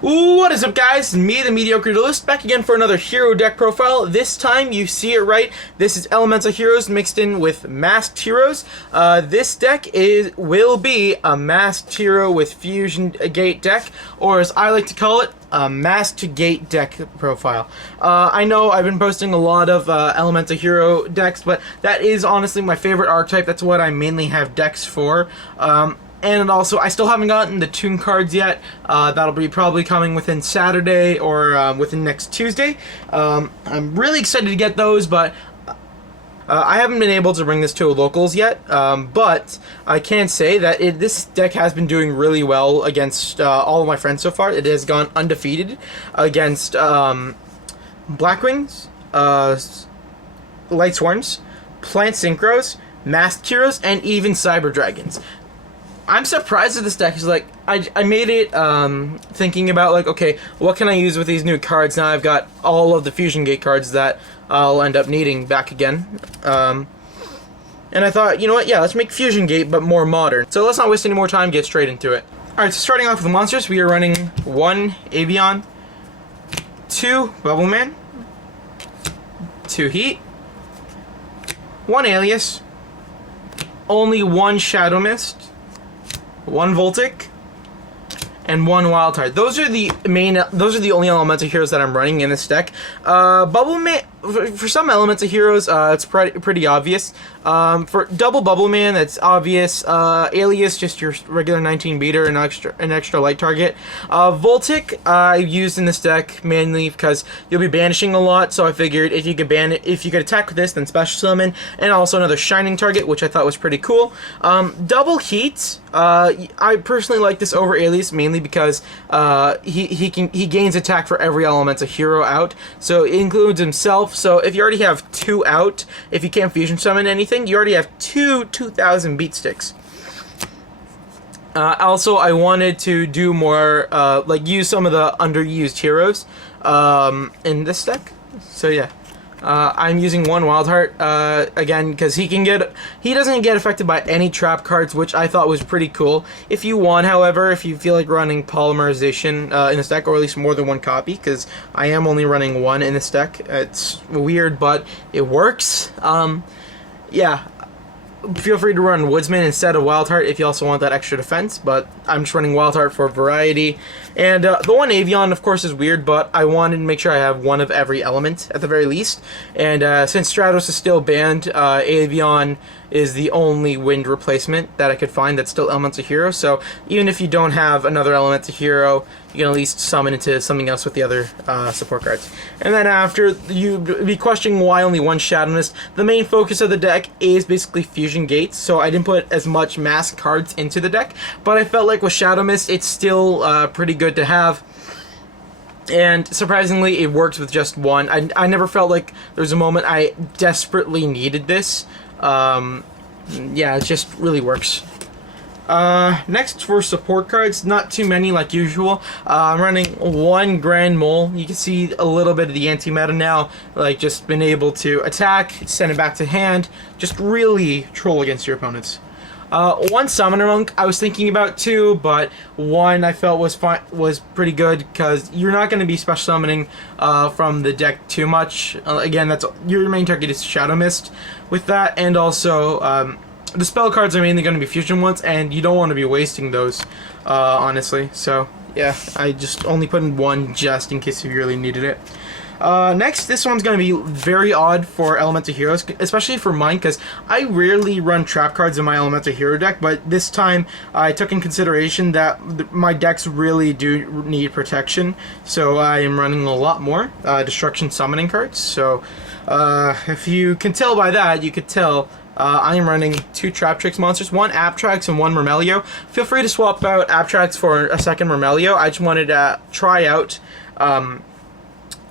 What is up, guys? Me, the Mediocre Duelist, back again for another hero deck profile. This time, you see it right. This is Elemental Heroes mixed in with Masked Heroes. This deck will be a Masked Hero with Fusion Gate deck, or as I like to call it, a Masked Gate deck profile. I know I've been posting a lot of Elemental Hero decks, but that is honestly my favorite archetype. That's what I mainly have decks for. And also, I still haven't gotten the toon cards yet. That'll be probably coming within Saturday or within next Tuesday. I'm really excited to get those, but I haven't been able to bring this to locals yet. But I can say that this deck has been doing really well against all of my friends so far. It has gone undefeated against Blackwings, Light Swarms, Plant Synchros, Masked Heroes, and even Cyber Dragons. I'm surprised that this deck is like, I made it thinking about like, okay, what can I use with these new cards? Now I've got all of the Fusion Gate cards that I'll end up needing back again. And I thought, you know what, yeah, let's make Fusion Gate but more modern. So let's not waste any more time, get straight into it. Alright, so starting off with the monsters, we are running 1 Avian, 2 Bubbleman, 2 Heat, 1 Alias, only 1 Shadow Mist, 1 Voltic, and 1 Wild Heart. Those are the only Elemental Heroes that I'm running in this deck. Bubbleman, for some Elemental Heroes, it's pretty obvious. For double Bubbleman, that's obvious. Alias, just your regular 19 beater, an extra light target. Voltic, I used in this deck mainly because you'll be banishing a lot, so I figured if you could attack with this, then special summon, and also another shining target, which I thought was pretty cool. Double Heat, I personally like this over Alias mainly because he gains attack for every Elemental Hero out, so it includes himself. So if you already have 2 out, if you can't fusion summon anything, you already have 2,000 beat sticks. Also, I wanted to do more, like use some of the underused heroes in this deck. So yeah. I'm using 1 Wild Heart again because he doesn't get affected by any trap cards, which I thought was pretty cool. If you want, however, if you feel like running Polymerization in this deck, or at least more than 1 copy, because I am only running 1 in this deck. It's weird, but it works. Yeah. Feel free to run Woodsman instead of Wild Heart if you also want that extra defense, but I'm just running Wild Heart for variety. And the 1 Avian, of course, is weird, but I wanted to make sure I have 1 of every element at the very least. And since Stratos is still banned, Avian is the only wind replacement that I could find that's still Elemental Hero. So even if you don't have another Elemental Hero, you can at least summon into something else with the other support cards. And then after, you'd be questioning why only 1 Shadow Mist. The main focus of the deck is basically Fusion Gates, so I didn't put as much mask cards into the deck, but I felt like with Shadow Mist, it's still pretty good to have. And surprisingly, it works with just 1. I never felt like there was a moment I desperately needed this. Yeah, it just really works. Next for support cards, not too many like usual. I'm running 1 Grand Mole. You can see a little bit of the anti-meta now, like just been able to attack, send it back to hand, just really troll against your opponents. 1 Summoner Monk, I was thinking about 2, but 1 I felt was pretty good because you're not going to be special summoning from the deck too much. Again, that's your main target is Shadow Mist with that, and also the spell cards are mainly going to be fusion ones, and you don't want to be wasting those, honestly. So yeah, I just only put in 1 just in case you really needed it. Next, this one's going to be very odd for Elemental Heroes, especially for mine, because I rarely run trap cards in my Elemental Hero deck, but this time I took in consideration that my decks really do need protection, so I am running a lot more Destruction Summoning cards. So if you can tell by that, you could tell I am running 2 Traptrix monsters, 1 Aptrax and 1 Myrmelio. Feel free to swap out Aptrax for a second Myrmelio. I just wanted to try out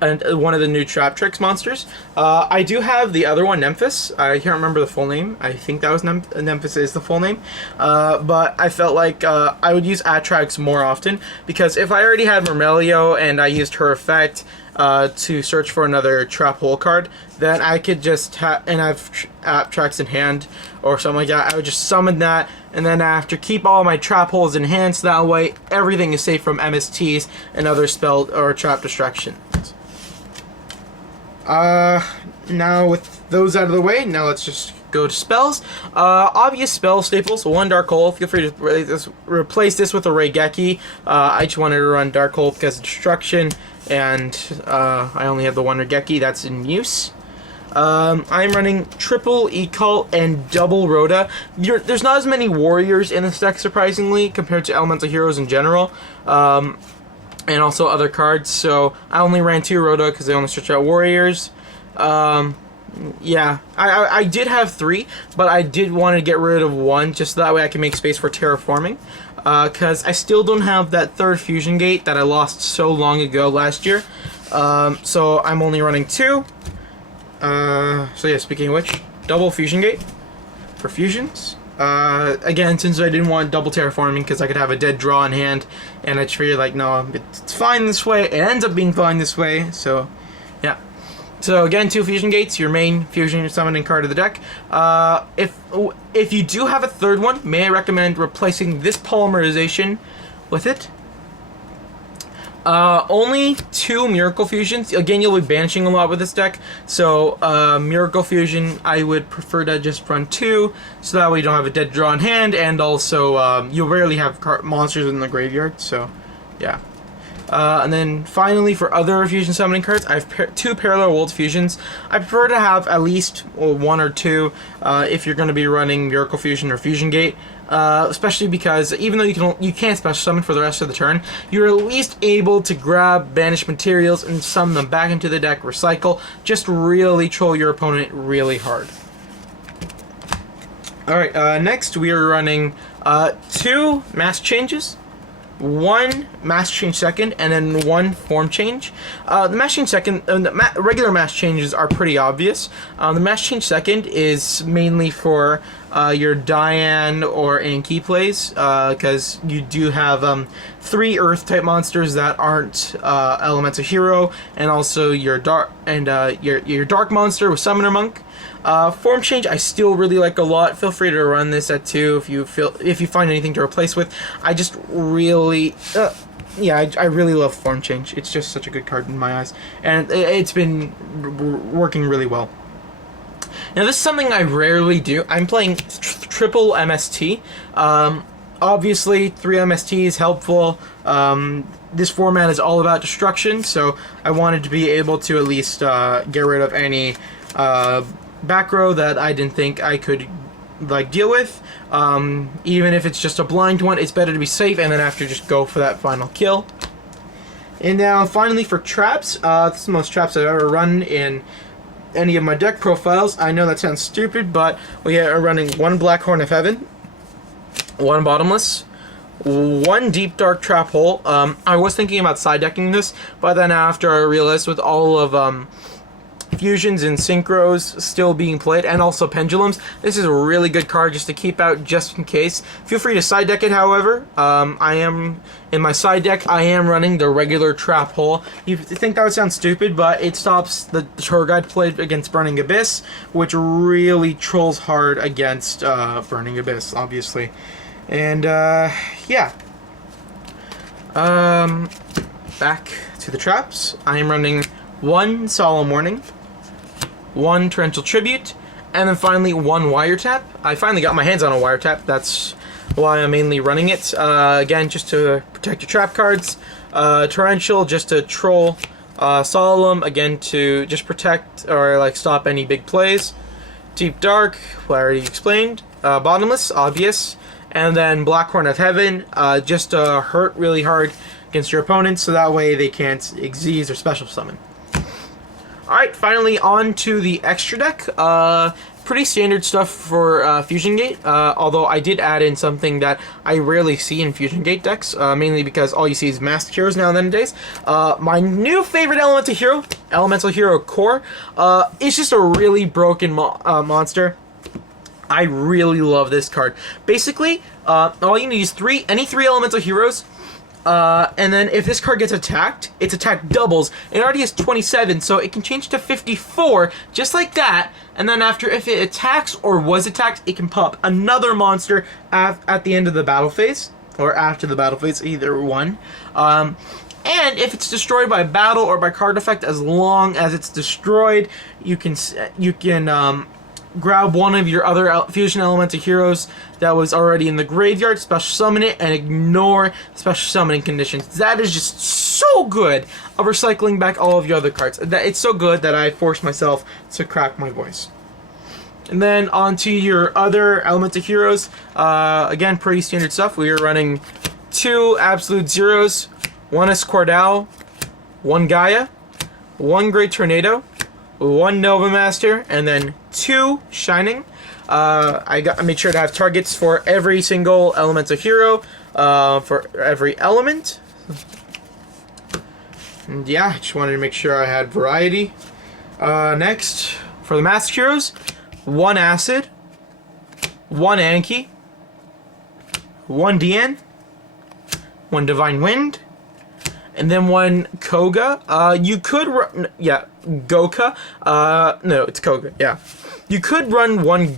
and one of the new Trap Tricks monsters. I do have the other one, Memphis. I can't remember the full name. I think that was Memphis is the full name. But I felt like I would use Atrax more often, because if I already had Mermelio and I used her effect to search for another Trap Hole card, then I could just and I've Atrax in hand or something like that, I would just summon that, and then I have to keep all my Trap Holes in hand, so that way everything is safe from MSTs and other spell or trap distractions. Now with those out of the way, now let's just go to spells. Obvious spell staples, one Dark Hole. Feel free to replace this with a Raigeki. I just wanted to run Dark Hole because of destruction, and I only have the one Raigeki that's in use. I'm running triple Ecult and double Rhoda. There's not as many warriors in this deck, surprisingly, compared to elemental heroes in general. And also other cards, so I only ran 2 Rhoda because they only stretch out warriors. Yeah, I did have 3, but I did want to get rid of 1 just so that way I can make space for terraforming. Because I still don't have that 3rd fusion gate that I lost so long ago last year. So I'm only running 2. So yeah, speaking of which, double fusion gate for fusions. Again, since I didn't want double terraforming because I could have a dead draw in hand, and I just figured like, no, it's fine this way. It ends up being fine this way, so yeah. So again, 2 fusion gates, your main fusion summoning card of the deck. If you do have a 3rd one, may I recommend replacing this polymerization with it. Only 2 Miracle Fusions. Again, you'll be banishing a lot with this deck, so Miracle Fusion, I would prefer to just run 2, so that way you don't have a dead draw in hand, and also you rarely have monsters in the graveyard, so yeah. And then finally, for other fusion summoning cards, I have 2 Parallel Worlds fusions. I prefer to have at least 1 or 2 if you're going to be running Miracle Fusion or Fusion Gate. Especially because even though you can't special summon for the rest of the turn, you're at least able to grab banished materials and summon them back into the deck, recycle, just really troll your opponent really hard. Alright, next we are running 2 mass changes, 1 mass change second, and then 1 form change. The mass change second, regular mass changes are pretty obvious. The mass change second is mainly for your Diane or Anki plays, because you do have 3 Earth type monsters that aren't Elemental Hero, and also your dark your Dark monster with Summoner Monk. Form change I still really like a lot. Feel free to run this at 2 if you find anything to replace with. I just really yeah, I really love form change. It's just such a good card in my eyes, and it's been working really well. Now this is something I rarely do. I'm playing triple MST. Obviously 3 MST is helpful. This format is all about destruction, so I wanted to be able to at least get rid of any back row that I didn't think I could like deal with. Even if it's just a blind one, it's better to be safe and then after just go for that final kill. And now finally for traps, this is the most traps I've ever run in any of my deck profiles. I know that sounds stupid, but we are running 1 Black Horn of Heaven, 1 Bottomless, 1 Deep Dark Trap Hole. I was thinking about side decking this, but then after I realized with all of fusions and synchros still being played, and also pendulums, this is a really good card just to keep out just in case. Feel free to side deck it, however. I am in my side deck, I am running the regular Trap Hole. You think that would sound stupid, but it stops the tour guide play against Burning Abyss, which really trolls hard against Burning Abyss, obviously. And yeah. Back to the traps. I am running 1 Solemn Warning, 1 Torrential Tribute, and then finally 1 Wiretap. I finally got my hands on a Wiretap. That's why I'm mainly running it. Again, just to protect your trap cards. Torrential, just to troll. Solemn, again, to just protect or like stop any big plays. Deep Dark, well, I already explained. Bottomless, obvious. And then Black Horn of Heaven, just to hurt really hard against your opponents, so that way they can't Xyz or special summon. Alright, finally on to the extra deck. pretty standard stuff for Fusion Gate, although I did add in something that I rarely see in Fusion Gate decks, mainly because all you see is Masked Heroes nowadays. My new favorite Elemental Hero Core, is just a really broken monster. I really love this card. Basically, all you need is any three Elemental Heroes, and then if this card gets attacked, its attack doubles. It already has 27, so it can change to 54, just like that. And then if it attacks or was attacked, it can pop another monster at the end of the battle phase, or after the battle phase, either one. And if it's destroyed by battle or by card effect, as long as it's destroyed, you can grab one of your other Fusion Elemental Heroes that was already in the graveyard, special summon it, and ignore special summoning conditions. That is just so good of recycling back all of your other cards. It's so good that I forced myself to crack my voice. And then onto your other Elemental Heroes. Again, pretty standard stuff. We are running 2 Absolute Zeros, 1 Escordal, 1 Gaia, 1 Great Tornado, 1 Nova Master, and then 2 Shining. I made sure to have targets for every single Elemental Hero, for every element. And yeah, I just wanted to make sure I had variety. Next, for the Masked Heroes, 1 Acid, 1 Anki, 1 Dian, 1 Divine Wind, and then 1 Koga. You could run, Goka. No, it's Koga. Yeah, you could run 1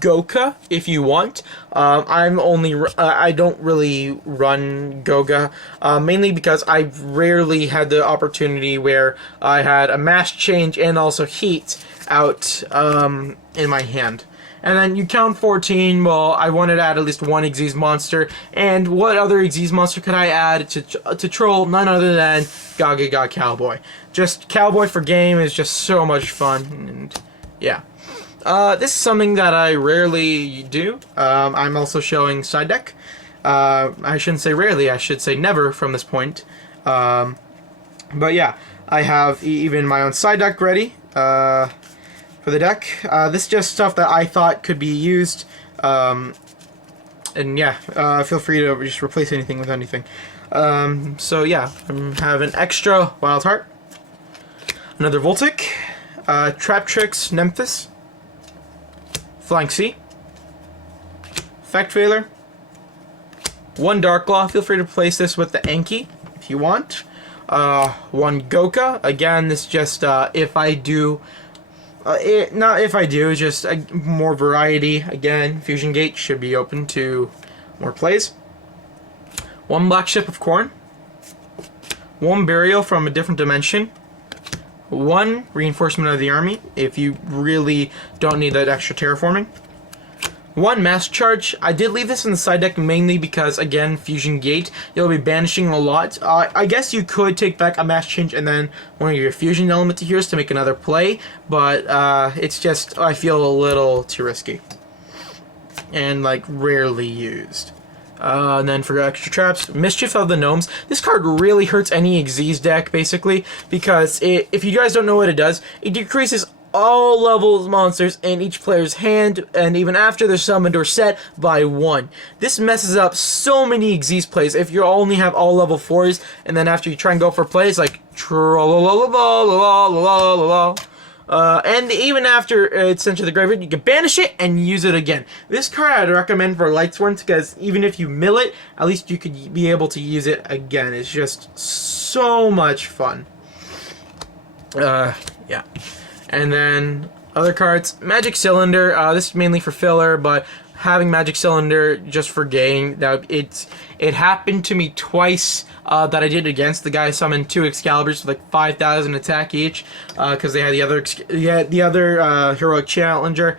Goka if you want. I don't really run Goga, mainly because I rarely had the opportunity where I had a mass change and also heat out in my hand. And then you count 14, well, I wanted to add at least 1 Xyz monster, and what other Xyz monster could I add to troll? None other than Gaga Cowboy. Just Cowboy for game is just so much fun, and yeah. This is something that I rarely do. I'm also showing side deck. I shouldn't say rarely, I should say never from this point. But yeah, I have even my own side deck ready for the deck. This is just stuff that I thought could be used. And yeah, feel free to just replace anything with anything. So yeah, I have an extra Wild Heart, another Voltic, Trap Tricks Nemphis, Flying Sea, Effect Veiler, 1 Dark Claw. Feel free to place this with the Anki if you want. 1 Goka. Again, this just if I do. Not if I do, just more variety. Again, Fusion Gate should be open to more plays. 1 Black Ship of Corn, 1 Burial from a Different Dimension, 1 Reinforcement of the Army, if you really don't need that extra terraforming. 1 Mass Charge. I did leave this in the side deck mainly because, again, Fusion Gate, you'll be banishing a lot. I guess you could take back a Mass Change and then one of your Fusion Elemental Heroes to make another play, but it's just, I feel a little too risky. And, like, rarely used. And then for extra traps, Mischief of the Gnomes. This card really hurts any Xyz deck, basically, because if you guys don't know what it does, it decreases all levels monsters in each player's hand, and even after they're summoned or set, by 1. This messes up so many Xyz plays. If you only have all level 4s, and then after you try and go for plays like and even after it's sent to the graveyard, you can banish it and use it again. This card I'd recommend for Lightsworn, because even if you mill it, at least you could be able to use it again. It's just so much fun. Yeah. And then other cards, Magic Cylinder. This is mainly for filler, but having Magic Cylinder just for game, it happened to me twice that I did against the guy. Summoned 2 Excaliburs with like 5,000 attack each, because they had the other heroic challenger.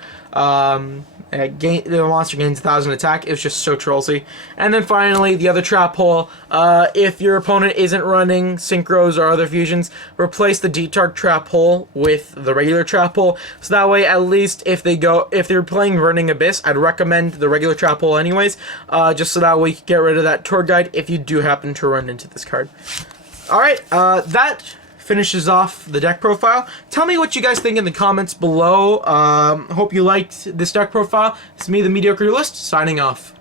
The monster gains 1,000 attack. It was just so trollsy. And then finally, the other trap hole. If your opponent isn't running synchros or other fusions, replace the Detark trap hole with the regular trap hole. So that way, at least if they're playing Burning Abyss, I'd recommend the regular trap hole anyways. Just so that way you can get rid of that tour guide if you do happen to run into this card. All right, that finishes off the deck profile. Tell me what you guys think in the comments below. Hope you liked this deck profile. It's me, the Mediocre Duelist, signing off.